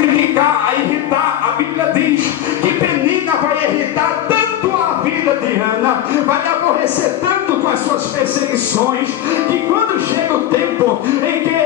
criticar, a irritar. A Bíblia diz que Penina vai irritar tanto a vida de Ana, vai aborrecer tanto com as suas perseguições, que quando chega o tempo em que,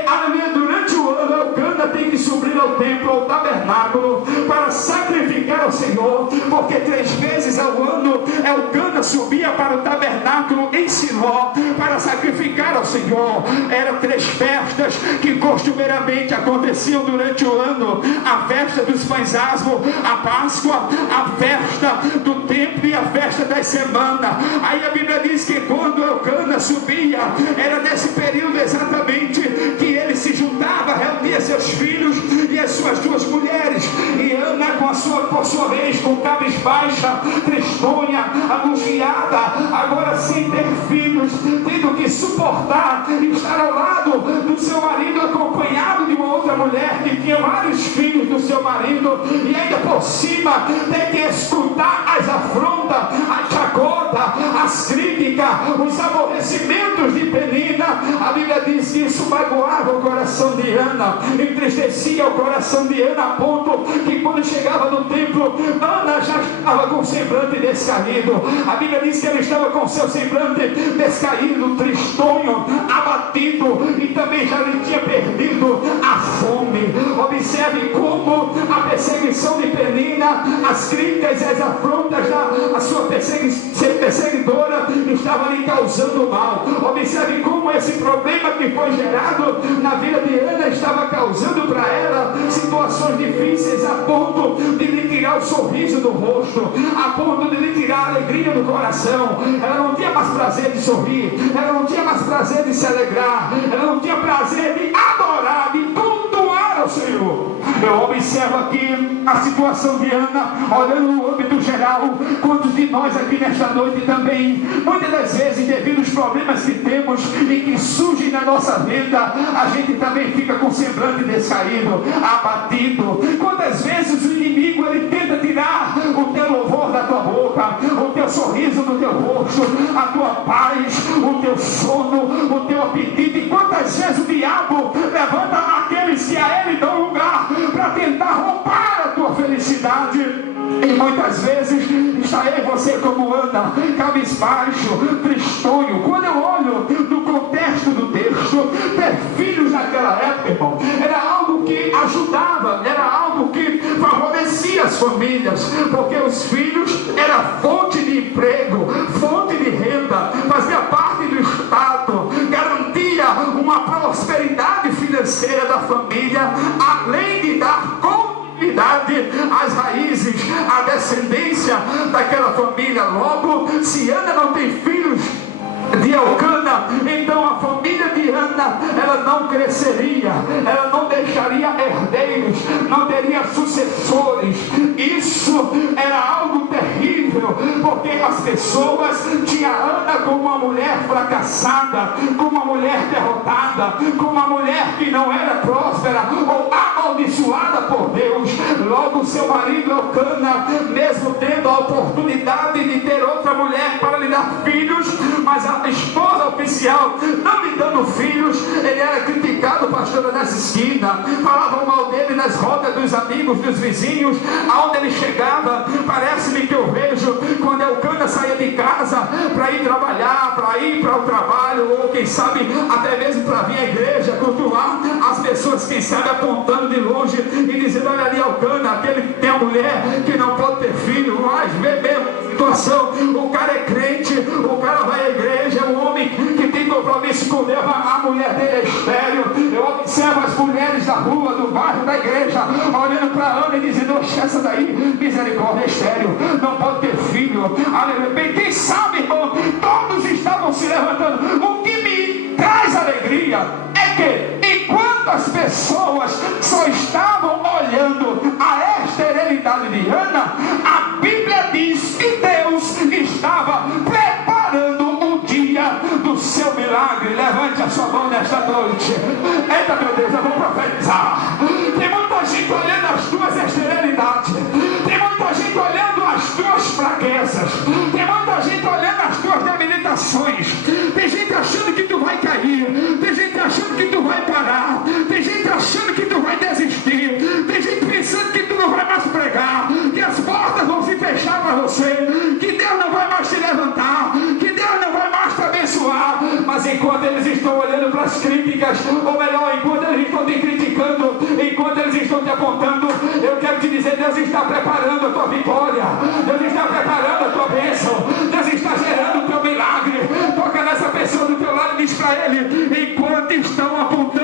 durante o ano, Elcana tem que subir ao templo, ao tabernáculo, para sacrificar ao Senhor, porque 3 vezes ao ano Elcana subia para o tabernáculo em Siló para sacrificar ao Senhor. Eram 3 festas que costumeiramente aconteciam durante o ano: a festa dos pães asmos, a Páscoa, a festa do templo e a festa das semanas. Aí a Bíblia diz que quando Elcana subia, era nesse período exatamente que ele se juntava, reunia seus filhos e as suas 2 mulheres, e Ana por sua vez, com cabisbaixa, tristonha, angustiada, agora sem ter filhos, tendo que suportar estar ao lado do seu marido, acompanhado de uma outra mulher que tinha vários filhos do seu marido, e ainda por cima tem que escutar as afrontas, a chacota, as críticas, os aborrecimentos de Penina. A Bíblia diz que isso magoava o coração de Ana, entristecia o coração de Ana, a ponto que quando chegava no templo, Ana já estava com o semblante descaído. A Bíblia diz que ela estava com o seu semblante descaído, tristonho, abatido, e também já lhe tinha perdido a fome. Observe como a perseguição de Penina, as críticas e as afrontas da sua perseguidora estavam lhe causando mal. Observe como esse problema que foi gerado na vida de Ana estava causando para ela situações difíceis, a ponto de lhe tirar o sorriso do rosto, a ponto de lhe tirar a alegria do coração. Ela não tinha mais prazer de sorrir, ela não tinha mais prazer de se alegrar, ela não tinha prazer de adorar, de cultuar ao Senhor. Eu observo aqui a situação de Ana, olhando no âmbito geral. Quantos de nós aqui nesta noite também, muitas das vezes, devido aos problemas que temos e que surgem na nossa vida, a gente também fica com o semblante descaído, abatido. Quantas vezes o inimigo ele tenta tirar o teu louvor da tua boca, o teu sorriso do teu rosto, a tua paz, o teu sono, o teu apetite. E quantas vezes o diabo levanta aqueles que a ele dão lugar para tentar roubar a tua felicidade. E muitas vezes está eu e você como Ana, cabisbaixo, tristonho. Quando eu olho no contexto do texto, ter filhos naquela época, irmão, era algo que ajudava, era algo que favorecia as famílias, porque os filhos eram fonte de emprego, fonte de renda, fazia parte do Estado, garantia uma prosperidade financeira da família, além de dar as raízes, a descendência daquela família. Logo, se Ana não tem filhos de Elcana, então a família de Ana, ela não cresceria, ela não deixaria herdeiros, não teria sucessores. Isso era algo terrível, porque as pessoas tinham Ana como uma mulher fracassada, como uma mulher derrotada, como uma mulher que não era próspera ou amaldiçoada por Deus. Logo, seu marido Elcana, mesmo tendo a oportunidade de ter outra mulher para lhe dar filhos, mas a esposa oficial não lhe dando filhos, ele era criticado, pastor, nessa esquina, falavam mal dele nas rodas dos amigos, dos vizinhos, aonde ele chegava. Parece-me que eu vejo quando Elcana saía de casa para ir trabalhar, para ir para o trabalho, ou quem sabe até mesmo para vir à igreja cultuar, as pessoas, quem sabe, apontando de longe e dizendo: olha ali Elcana, aquele que tem a mulher que não pode ter filho. Mas vê mesmo situação, o cara é crente, o cara vai à igreja, é um homem que tem compromisso com Deus, a mulher dele é estéril. Eu observo as mulheres da rua, do bairro, da igreja, olhando para Ana e dizendo: oxe, essa daí, misericórdia, é estéril, não pode ter filho. Aleluia. Bem, quem sabe, irmão, todos estavam se levantando. O que me traz alegria é que, enquanto as pessoas só estavam olhando a esterilidade de Ana, a Bíblia diz que Deus estava preparando o dia do seu milagre. Levante a sua mão nesta noite. Eita, meu Deus, eu vou profetizar. Tem muita gente olhando as tuas esterilidades, tem muita gente olhando as tuas fraquezas, tem muita gente olhando as tuas debilitações, tem gente achando que tu vai cair, tem gente achando que tu vai parar, tem gente achando que tu vai desistir, tem gente pensando você, que Deus não vai mais te levantar, que Deus não vai mais te abençoar. Mas enquanto eles estão olhando para as críticas, ou melhor, enquanto eles estão te criticando, enquanto eles estão te apontando, eu quero te dizer, Deus está preparando a tua vitória, Deus está preparando a tua bênção, Deus está gerando o teu milagre. Toca nessa pessoa do teu lado e diz para ele: enquanto estão apontando